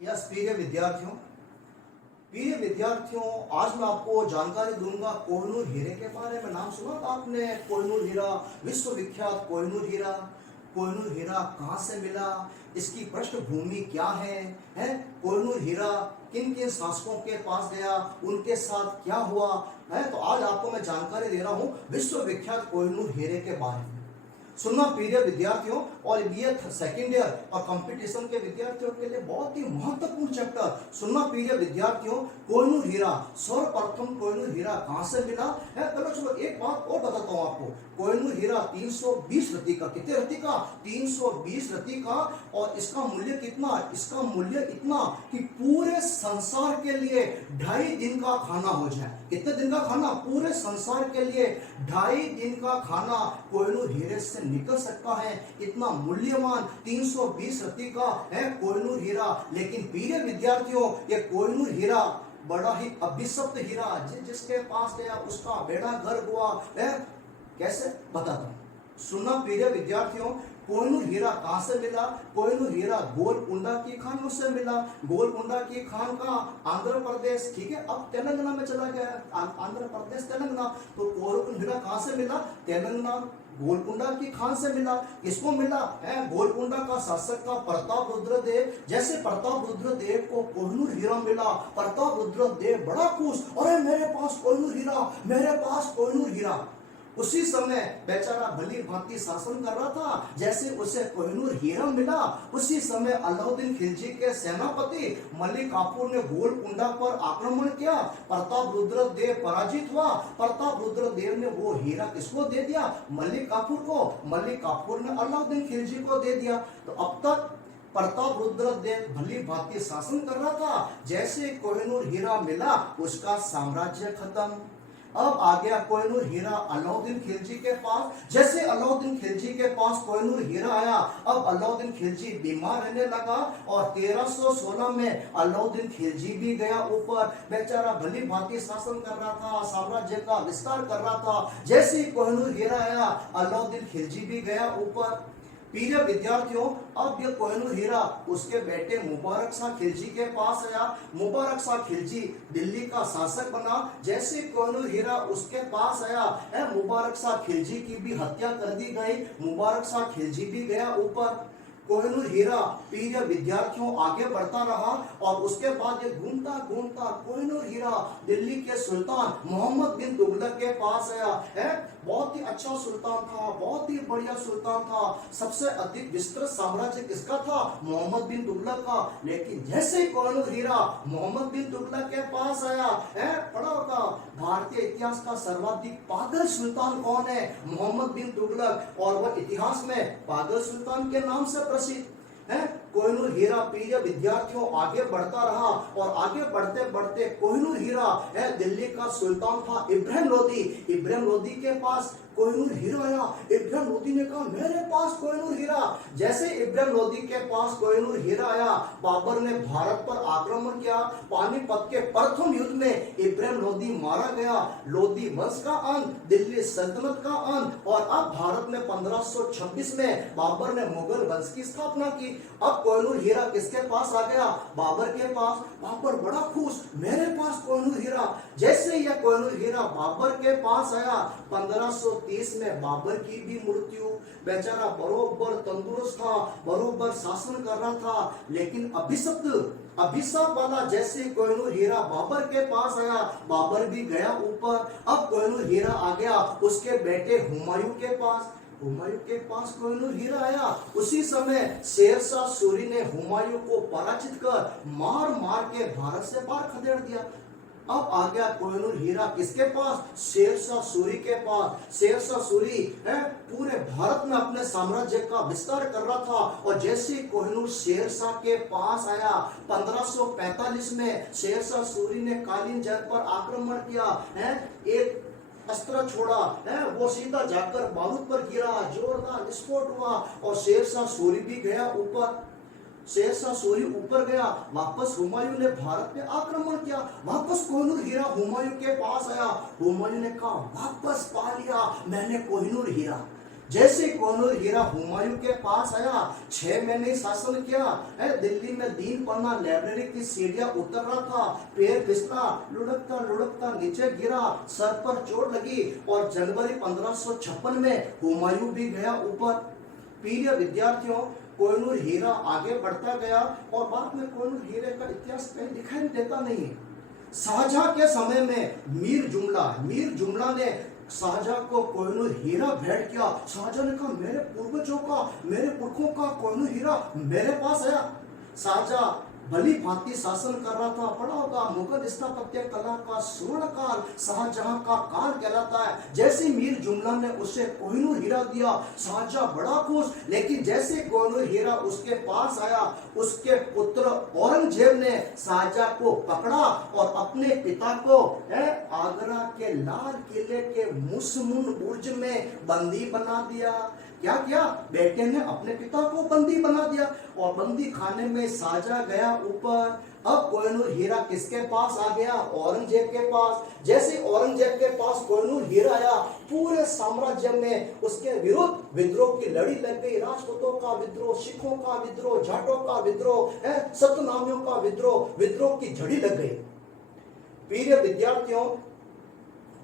Yes प्रिय विद्यार्थियों, आज मैं आपको जानकारी दूंगा कोहिनूर हीरे के बारे में। नाम सुना था आपने? कोहिनूर हीरा, विश्वविख्यात कोहिनूर हीरा। कोहिनूर हीरा कहाँ से मिला, इसकी पृष्ठभूमि क्या है? कोहिनूर हीरा किन किन शासकों के पास गया, उनके साथ क्या हुआ है? तो आज आपको मैं जानकारी दे रहा हूँ विश्वविख्यात कोहिनूर हीरे के बारे में। सुनना प्रिय विद्यार्थियों, और ये सेकेंड ईयर और कंपटीशन के विद्यार्थियों के लिए बहुत ही महत्वपूर्ण चैप्टर। सुनना प्रिय विद्यार्थियों, कोहिनूर हीरा, सर्वप्रथम कोहिनूर हीरा कहां से मिला है? चलो एक बात और बताता हूं आपको। कोहिनूर हीरा 320 रति का, कितने रति का? 320 रति का। और इसका मूल्य कितना? इसका मूल्य इतना कि पूरे संसार के लिए 2.5 दिन का खाना हो जाए। कितने दिन का खाना? पूरे संसार के लिए 2.5 दिन का खाना कोहिनूर हीरे से निकल सकता है। इतना मूल्यवान 320 रति का है कोहिनूर हीरा। लेकिन प्रिय विद्यार्थियों, ये कोहिनूर हीरा बड़ा ही अभिशप्त हीरा, जिसके पास गया उसका बेड़ा गर्क हुआ है। कैसे? बताता हूं, सुनना प्रिय विद्यार्थियों। कोहिनूर हीरा कहां से मिला? कोहिनूर हीरा गोलकुंडा की खानों से मिला। गोलकुंडा की खान का आंध्र प्रदेश, ठीक है, अब तेलंगाना में चला गया। आंध्र प्रदेश तेलंगाना। तो कोहिनूर हीरा कहां से मिला? तेलंगाना गोलकुंडा की खान से मिला। किसको मिला है? गोलकुंडा का शासक का प्रताप रुद्र देव। जैसे प्रताप रुद्र देव को कोहिनूर हीरा मिला, प्रताप रुद्र देव बड़ा खुश, अरे मेरे पास कोहिनूर हीरा, मेरे पास कोहिनूर हीरा। उसी समय बेचारा भली भांति शासन कर रहा था। जैसे उसे कोहिनूर हीरा मिला, उसी समय अलाउद्दीन खिलजी के सेनापति मलिक काफूर ने गोलकुंडा पर आक्रमण किया। प्रताप रुद्र देव पराजित हुआ। प्रताप रुद्र देव ने वो हीरा किसको दे दिया? मलिक काफूर को। मलिक काफूर ने अलाउद्दीन खिलजी को दे दिया। तो अब तक प्रताप रुद्र देव भली भांति शासन कर रहा था। जैसे कोहिनूर हीरा मिला, उसका साम्राज्य खत्म। अब आ गया कोहिनूर हीरा अलाउद्दीन खिलजी के पास। जैसे अलाउद्दीन खिलजी के पास कोहिनूर हीरा आया, अब अलाउद्दीन खिलजी बीमार रहने लगा और 1316 में अलाउद्दीन खिलजी भी गया ऊपर। बेचारा भली भांति शासन कर रहा था, साम्राज्य का विस्तार कर रहा था। जैसे कोहिनूर हीरा आया, अलाउद्दीन खिलजी भी गया ऊपर। प्रिय विद्यार्थियों, अब यह कोहिनूर हीरा उसके बेटे मुबारक शाह खिलजी के पास आया। मुबारक शाह खिलजी दिल्ली का शासक बना। जैसे कोहिनूर हीरा उसके पास आया, मुबारक शाह खिलजी की भी हत्या कर दी गई। मुबारक शाह खिलजी भी गया ऊपर। कोहिनूर हीरा प्रिय विद्यार्थियों आगे बढ़ता रहा और उसके बाद ये घूमता घूमता कोहिनूर हीरा दिल्ली के सुल्तान मोहम्मद बिन तुगलक के पास आया। है बहुत ही अच्छा सुल्तान था, बहुत ही बढ़िया सुल्तान था। सबसे अधिक विस्तृत साम्राज्य किसका था? मोहम्मद बिन तुगलक का। लेकिन जैसे कोहिनूर हीरा मोहम्मद बिन तुगलक के पास आया, पढ़ा होगा भारतीय इतिहास का सर्वाधिक पागल सुल्तान कौन है? मोहम्मद बिन तुगलक। और वह इतिहास में पागल सुल्तान के नाम से प्रसिद्ध है। कोहिनूर हीरा प्रिय विद्यार्थियों आगे बढ़ता रहा और आगे बढ़ते बढ़ते कोहिनूर हीरा है दिल्ली का सुल्तान था इब्राहिम लोदी। इब्राहिम लोदी के पास कोहिनूर हीरा आया। इब्राहिम लोदी ने कहा मेरे पास कोहिनूर हीरा। जैसे इब्राहिम लोदी के पास कोहिनूर हीरा आया, बाबर ने भारत पर आक्रमण किया। पानीपत के प्रथम युद्ध में इब्राहिम लोदी मारा गया। लोदी वंश का अंत, दिल्ली सल्तनत का अंत। और अब भारत में 1526 में बाबर ने मुगल वंश की स्थापना की। अब कोहिनूर हीरा किसके पास आ गया? बाबर के पास। बाबर बड़ा खुश, मेरे पास कोहिनूर हीरा। जैसे यह कोहिनूर हीरा बाबर के पास आया, 1530 में बाबर की भी मृत्यु। बेचारा बरोबर तंदुरुस्त था, बरोबर शासन कर रहा था, लेकिन अभिशाप वाला जैसे कोहिनूर हीरा बाबर के पास आया, बाबर भी गया ऊपर। अब कोहिनूर हीरा आ गया उसके बेटे हुमायूं के पास। हुमायूं के पास कोहिनूर हीरा आया। उसी समय शेरशाह सूरी ने हुमायूं को पराजित कर मार मार के भारत से बाहर खदेड़ दिया। अब आ गया कोहिनूर हीरा किसके पास? शेरशाह सूरी के पास। शेरशाह सूरी है पूरे भारत में अपने साम्राज्य का विस्तार कर रहा था। और जैसे कोहिनूर शेरशाह के पास आया, 1545 में शेरशाह सूरी ने कालीन जंग पर आक्रमण किया है। एक अस्त्र छोड़ा है, वो सीधा जाकर बारूद पर गिरा, जोरदार विस्फोट हुआ और शेरशाह सूरी भी गया ऊपर। शेरशाह सूरी ऊपर गया, वापस हुमायूं ने भारत पे आक्रमण किया। वापस कोहिनूर हीरा हुमायूं के पास आया। हुमायूं ने कहा वापस पा लिया मैंने कोहिनूर हीरा। जैसे कोहिनूर हीरा हुमायूं के पास आया, 6 महीने शासन किया है। दिल्ली में दीन पन्ना लाइब्रेरी की सीढ़ियां उतर रहा था, पैर फिसला, लुढ़कता लुढ़कता नीचे गिरा, सर पर चोट लगी और जनवरी 1556 में हुमायूं भी गया ऊपर। प्रिय विद्यार्थियों, कोहिनूर हीरा आगे बढ़ता गया और बाद में कोहिनूर हीरे का इतिहास कहीं दिखाई देता नहीं है। शाहजहां के समय में मीर जुमला ने शाहजहां को कोहिनूर हीरा भेंट किया। शाहजहां ने कहा, मेरे पूर्वजों का, मेरे पुरखों का कोहिनूर हीरा मेरे पास आया। शाहजहां भली भांति शासन कर रहा था, पड़ा होगा मुगल स्थापत्य कला का स्वर्ण काल शाहजहां का काल कहलाता है। जैसे मीर जुमला ने उसे कोहिनूर हीरा दिया, शाहजहां बड़ा खुश, लेकिन जैसे कोहिनूर हीरा उसके पास आया, उसके पुत्र औरंगजेब ने शाहजहां को पकड़ा और अपने पिता को आगरा के लाल किले के मुसमुन बुर्ज में बंदी बना दिया। क्या किया? बेटे ने अपने पिता को बंदी बना दिया और बंदी खाने में शाहजहां गया ऊपर। अब कोहिनूर हीरा किसके पास आ गया? औरंगजेब के पास। जैसे औरंगजेब के पास कोहिनूर हीरा आया, पूरे साम्राज्य में उसके विरुद्ध विद्रोह की लड़ी लग गई। राजपूतों का विद्रोह, सिखों का विद्रोह, जाटों का विद्रोह, सतनामियों का विद्रोह की झड़ी लग गई। प्रिय विद्यार्थियों,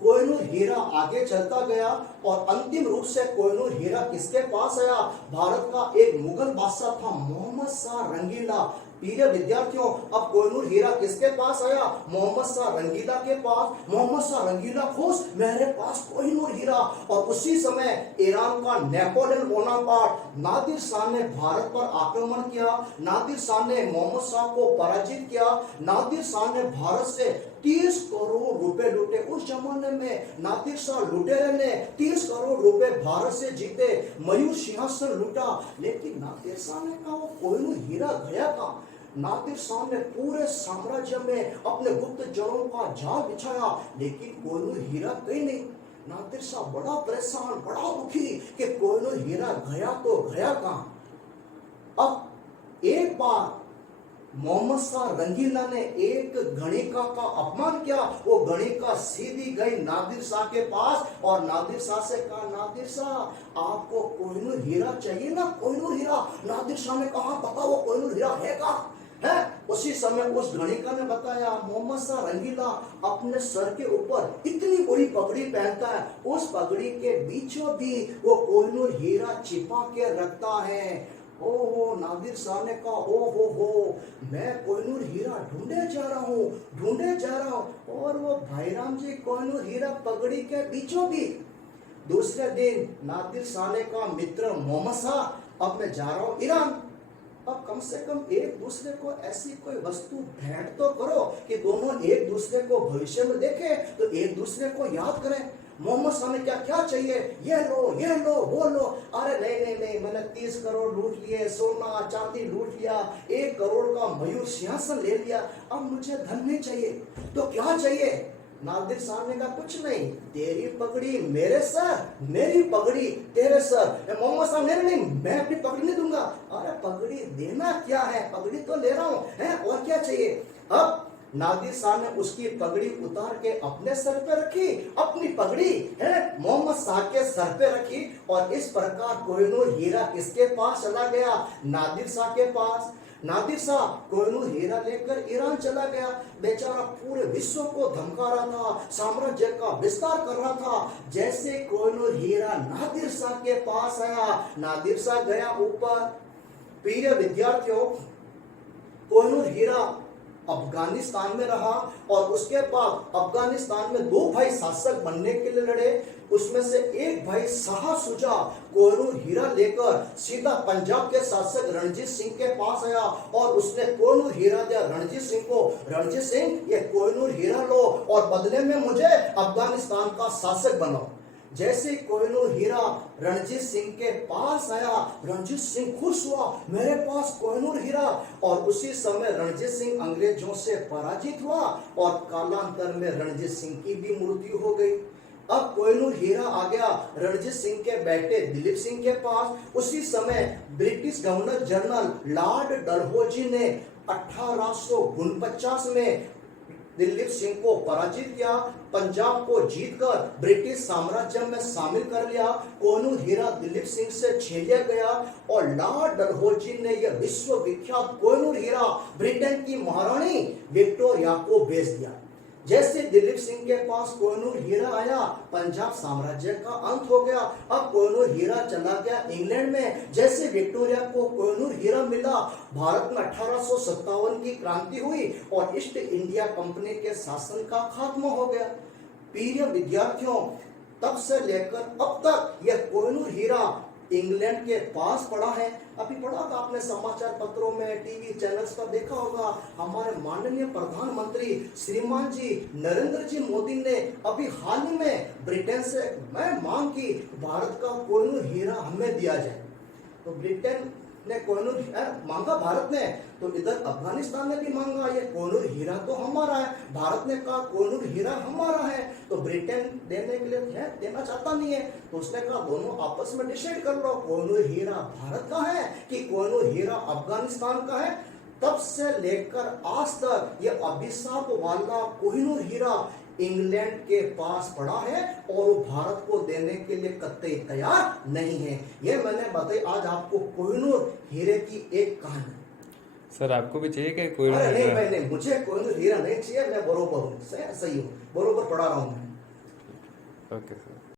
कोहिनूर हीरा आगे चलता गया और अंतिम रूप से कोहिनूर हीरा किसके पास आया? भारत का एक मुगल बादशाह था, मोहम्मद शाह रंगीला। प्रिय विद्यार्थियों, अब कोहिनूर हीरा किसके पास आया? मोहम्मद शाह रंगीला के पास। मोहम्मद शाह रंगीला खुश, मेरे पास कोहिनूर हीरा। और उसी समय ईरान का नेपोलियन बोनापार्ट नादिर शाह ने भारत पर आक्रमण किया। नादिर शाह ने मोहम्मद शाह को पराजित किया। नादिर शाह ने भारत से 30 करोड़ रुपए लूटे। उस जमाने में नादिर शाह लुटेरे ने 30 करोड़ रुपए भारत से जीते, मयूर सिंहासन लूटा। लेकिन नादिर शाह ने कहा, वो कोहिनूर हीरा गया कहां? नादिर शाह ने पूरे साम्राज्य में अपने गुप्त जड़ों का जाल बिछाया, लेकिन कोहिनूर हीरा कहीं नहीं। नादिर शाह बड़ा परेशान, बड़ा दुखी कि कोहिनूर हीरा गया तो गया कहां। अब एक बार मोहम्मद शाह रंगीला ने एक गणिका का अपमान किया। वो गणिका सीधी गई नादिर शाह के पास और नादिर शाह से कहा, नादिर शाह, आपको कोहिनूर हीरा चाहिए ना? कोहिनूर हीरा। नादिर शाह ने कहा, बताओ वो कोहिनूर हीरा है कहां? है? उसी समय उस गणिका ने बताया, मोहम्मद शाह रंगीला अपने सर के ऊपर इतनी बड़ी पगड़ी पहनता है, उस पगड़ी के बीचों भी वो कोहिनूर हीरा छिपा के रखता है। ओहो, नादिर शाह ने कहा, हो, मैं कोहिनूर हीरा ढूंढे जा रहा हूँ। और वो भाईराम जी कोहिनूर हीरा पगड़ी के बीचों भी। दूसरे दिन नादिर शाह ने कहा, मित्र मोहम्मद शाह, अब मैं जा रहा हूँ ईरान। अब कम से कम एक दूसरे को ऐसी कोई वस्तु भेंट तो करो कि दोनों एक दूसरे को भविष्य में देखें, तो एक दूसरे को याद करें। मोहम्मद शाह ने क्या चाहिए? ये लो वो लो। अरे नहीं, मैंने 30 करोड़ लूट लिए, सोना चांदी लूट लिया, 1 करोड़ का मयूर सिंहासन ले लिया, अब मुझे धन नहीं चाहिए। तो क्या चाहिए? नादिर शाह ने कहा, कुछ नहीं, तेरी पगड़ी मेरे सर, मेरी पगड़ी तेरे सर। मोहम्मद शाह, नहीं, मैं अपनी पगड़ी नहीं दूंगा। अरे पगड़ी देना क्या है, पगड़ी तो ले रहा हूँ, है, और क्या चाहिए? अब नादिर शाह ने उसकी पगड़ी उतार के अपने सर पे रखी, अपनी पगड़ी है मोहम्मद शाह के सर पे रखी, और इस प्रकार कोहिनूर हीरा किसके पास चला गया? नादिर शाह के पास। नादिर शाह कोहिनूर हीरा लेकर ईरान चला गया। बेचारा पूरे विश्व को धमका रहा था, साम्राज्य का विस्तार कर रहा था। जैसे कोहिनूर हीरा नादिर शाह के पास आया, नादिर शाह गया ऊपर। प्रिय विद्यार्थियों, कोहिनूर हीरा अफगानिस्तान में रहा और उसके बाद अफगानिस्तान में 2 भाई शासक बनने के लिए लड़े। उसमें से एक भाई शाह शुजा कोहिनूर हीरा लेकर सीधा पंजाब के शासक रणजीत सिंह के पास आया और उसने कोहिनूर हीरा दिया रणजीत सिंह को। रणजीत सिंह, ये कोहिनूर हीरा लो और बदले में मुझे अफगानिस्तान का शासक बनाओ। जैसे कोहिनूर हीरा रणजीत सिंह के पास आया, रणजीत सिंह खुश हुआ, मेरे पास कोहिनूर हीरा। और उसी समय रणजीत सिंह अंग्रेजों से पराजित हुआ और कालांतर में रणजीत सिंह की भी मृत्यु हो गई। अब कोहिनूर हीरा आ गया रणजीत सिंह के बेटे दिलीप सिंह के पास। उसी समय British governor general Lord Dalhousie ने 1849 में दिलीप सिंह को पराजित किया, पंजाब को जीतकर ब्रिटिश साम्राज्य में शामिल कर लिया। कोहिनूर हीरा दिलीप सिंह से छीन लिया गया और लॉर्ड डलहौजी ने यह विश्व विख्यात कोहिनूर हीरा ब्रिटेन की महारानी विक्टोरिया को बेच दिया। जैसे दिलीप सिंह के पास कोहिनूर हीरा आया, पंजाब साम्राज्य का अंत हो गया। अब कोहिनूर हीरा चला गया इंग्लैंड में। जैसे विक्टोरिया को कोहिनूर हीरा मिला, भारत में 1857 की क्रांति हुई और ईस्ट इंडिया कंपनी के शासन का खात्मा हो गया। प्रिय विद्यार्थियों, तब से लेकर अब तक यह कोहिनूर हीरा इंग्लैंड के पास पड़ा है। अभी पढ़ा था आपने समाचार पत्रों में, टीवी चैनल्स पर देखा होगा, हमारे माननीय प्रधानमंत्री श्रीमान जी नरेंद्र जी मोदी ने अभी हाल ही में ब्रिटेन से मांग की भारत का कोहिनूर हीरा हमें दिया जाए। तो ब्रिटेन ने कोहिनूर मांगा भारत ने, तो इधर अफगानिस्तान ने भी मांगा ये कोहिनूर हीरा तो हमारा है। भारत ने कहा कोहिनूर हीरा हमारा है, तो ब्रिटेन देने के लिए देना चाहता नहीं है। तो उसने कहा दोनों आपस में डिसाइड कर लो, कोहिनूर हीरा भारत का है कि कोहिनूर हीरा अफगानिस्तान का है। तब से लेकर आज तक ये अभिशाप वाला कोहिनूर हीरा इंग्लैंड के पास पड़ा है और वो भारत को देने के लिए कतई तैयार नहीं है। ये मैंने बताई आज आपको कोहिनूर हीरे की एक कहानी। सर आपको भी चाहिए क्या कोहिनूर अरे नहीं, हीरा? मैंने मुझे कोहिनूर हीरा नहीं चाहिए, मैं बरोबर हूँ, सही हूँ, बरोबर पढ़ा रहा हूँ मैं। Okay sir.